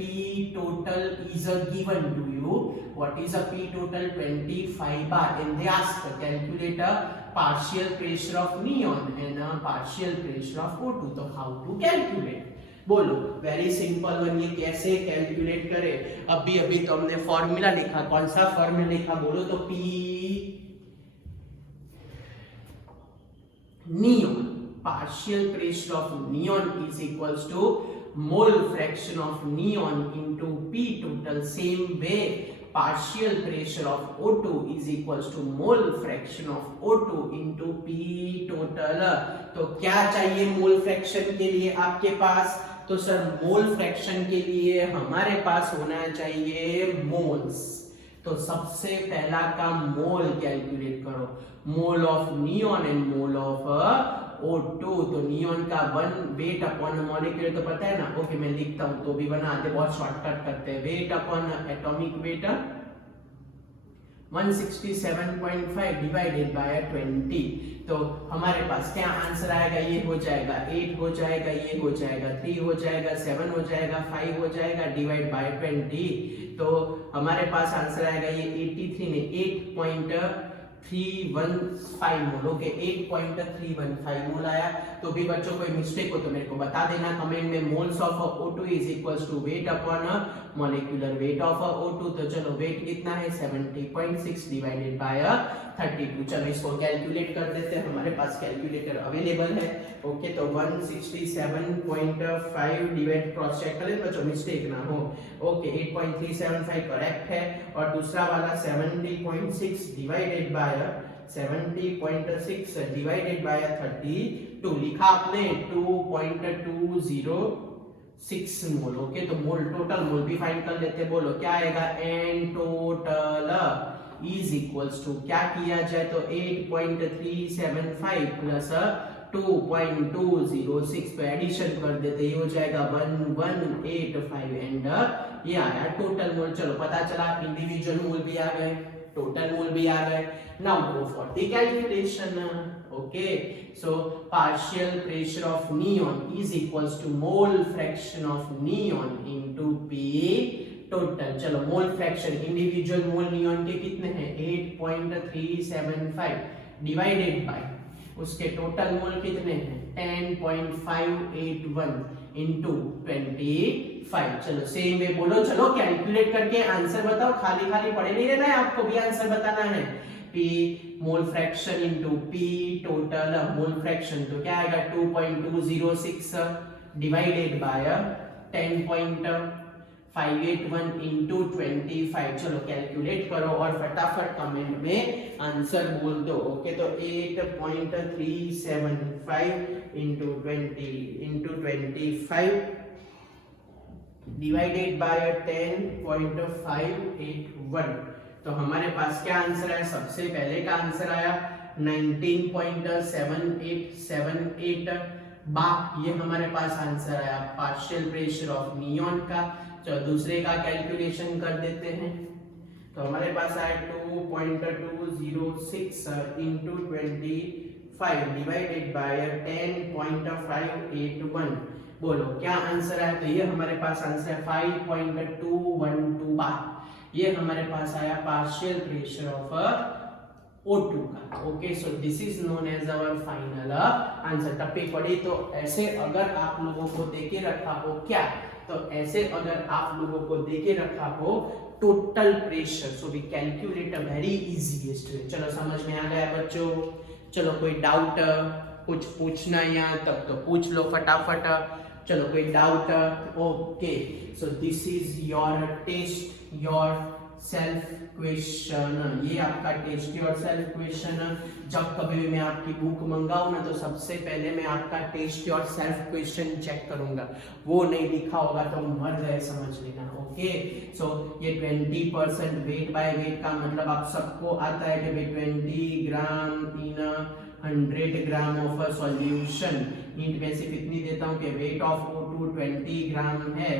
total is given to you. What is a P total 25 bar and they ask calculate a partial pressure of neon and a partial pressure of O2. तो how to calculate बोलो, वेरी सिंपल वन। ये कैसे calculate करें, अभी तो हमने formula लिखा, कौन सा फॉर्मूला लिखा बोलो तो P neon partial pressure of neon is equals to mole fraction of neon into P total. Same way partial pressure of O2 is equals to mole fraction of O2 into P total. तो क्या चाहिए mole fraction के लिए आपके पास, तो sir mole fraction के लिए हमारे पास होना चाहिए मोल्स। तो सबसे पहला काम मोल कैलकुलेट करो, mole of neon and mole of O2। तो नियॉन का 1 वेट अपॉन मॉलिक्यूल तो पता है ना। ओके मैं लिखता हूं तो भी बनाते, बहुत शॉर्टकट करते हैं। Weight upon atomic weight 167.5 divided by 20। तो हमारे पास क्या आंसर आएगा, ये हो जाएगा 8 हो जाएगा, ये हो जाएगा 3 हो जाएगा, 7 हो जाएगा, 5 हो जाएगा डिवाइड बाय 20। तो हमारे पास आंसर आएगा ये 83 ने 8.315 मोल। ओके 8.315 मोल आया। तो भी बच्चों कोई मिस्टेक हो तो मेरे को बता देना कमेंट में। Moles of O2 is equals to weight upon molecular weight of O2। तो चलो वेट कितना है 70.6 डिवाइडेड बाय 32। चलो इसको कैलकुलेट कर देते हैं, हमारे पास कैलकुलेटर अवेलेबल है। ओके तो 167.5 डिवाइड क्रॉस चेक करें बच्चों मिस्टेक ना हो। ओके 8.375 करेक्ट है और दूसरा वाला 70.6 डिवाइडेड बाय 70.6 डिवाइडेड बाय 32 लिखा आपने 2.206 मोल। ओके तो मोल टोटल मोल भी फाइंड कर लेते, बोलो क्या आएगा N total is equals to क्या किया जाए तो 8.375 प्लस 2.206 पे एडिशन कर देते, ये हो जाएगा 1185 एंड ये आया टोटल मोल। चलो पता चला इंडिविजुअल मोल भी आ गए, टोटल मोल भी आ गए। Now go for the calculation. Okay so partial pressure of neon is equals to mole fraction of neon into P total. चलो mole fraction individual mole neon के कितने हैं 8.375 डिवाइडेड बाय उसके टोटल मोल कितने हैं 10.581 इनटू 25। चलो same वे बोलो, चलो कैलकुलेट करके आंसर बताओ, खाली खाली पढ़े नहीं रहना है, आपको भी आंसर बताना है। P मोल fraction into P total mole fraction तो क्या आएगा 2.206 डिवाइडेड बाय 10.581 इनटू 25। चलो कैलकुलेट करो और फटाफट कमेंट में आंसर बोल दो। ओके तो 8.375 इनटू 25 डिवाइडेड बाय 10.581। तो हमारे पास क्या आंसर है, सबसे पहले का आंसर आया 19.7878 बा, ये हमारे पास आंसर आया पार्शियल प्रेशर ऑफ नियॉन का। चलो दूसरे का कैलकुलेशन कर देते हैं। तो हमारे पास आया 2.206 इनटू 25 डिवाइडेड बाय 10.581। बोलो क्या आंसर है, तो ये हमारे पास आंसर है 5.212 बार। ये हमारे पास आया पार्शियल प्रेशर ऑफ O2 का। Okay so this is known as our final answer. टप्पी पड़ी तो ऐसे अगर आप लोगों को देके रखा हो क्या तो ऐसे अगर आप लोगों को देके रखा हो total pressure, so we calculate a very easiest way. चलो समझ में आ गया बच्चों? चलो कोई डाउट, कुछ पूछना या तब तो पूछ लो फटाफट। चलो कोई doubt? Okay, so this is your test yourself question. ये आपका टेस्ट योर सेल्फ क्वेश्चन। जब कभी भी मैं आपकी बुक मंगाऊं ना तो सबसे पहले मैं आपका test yourself question check करूंगा, वो नहीं लिखा होगा तो मर गए समझ लेना। ओके, सो ये 20% वेट बाय वेट का मतलब आप सबको आता है कि 20 ग्राम इन 100 gram of a solution. Hint में सिर्फ इतनी देता हूँ कि वेट ऑफ O2 20 ग्राम है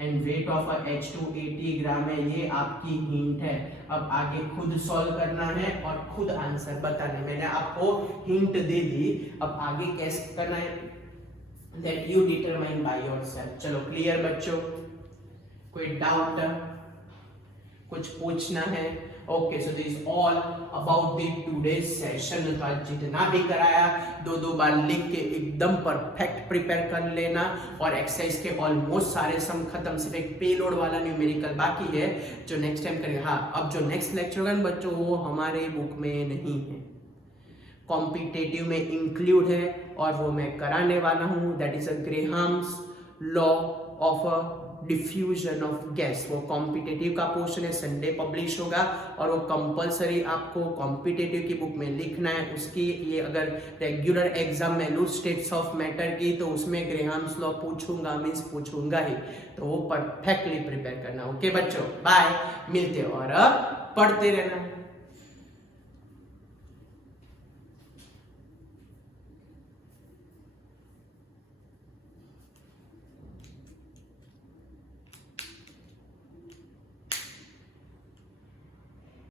एंड वेट ऑफ H2 80 ग्राम है। ये आपकी हिंट है। अब आगे खुद सॉल्व करना है और खुद आंसर बताना है। मैंने आपको हिंट दे दी, अब आगे कैसे करना है that you determine by yourself. चलो क्लियर बच्चों? कोई डाउट, कुछ पूछना है? Okay, so this is all about the today's session. तो आज जितना भी कराया दो बार लिख के एकदम परफेक्ट प्रिपेयर कर लेना। और एक्सरसाइज के ऑलमोस्ट सारे सम खत्म, सिर्फ एक पेलोड वाला न्यूमेरिकल बाकी है जो नेक्स्ट टाइम करेंगे। हाँ, अब जो नेक्स्ट लेक्चर होगा ना बच्चों वो हमारे बुक में नहीं है, कॉम्पिटेटिव में इंक्लूड है और वो मैं कराने वाला हूँ। That is a Graham's law of a diffusion of gas. वो कॉम्पिटेटिव का पोर्शन है, संडे पब्लिश होगा और वो कंपलसरी आपको कॉम्पिटेटिव की बुक में लिखना है। उसकी ये अगर रेगुलर एग्जाम में लूज स्टेट्स ऑफ मैटर की तो उसमें ग्रेहाम्स लॉ पूछूंगा, मीन्स पूछूंगा ही, तो वो परफेक्टली प्रिपेयर करना। ओके बच्चों, बाय, मिलते हो और पढ़ते रहना।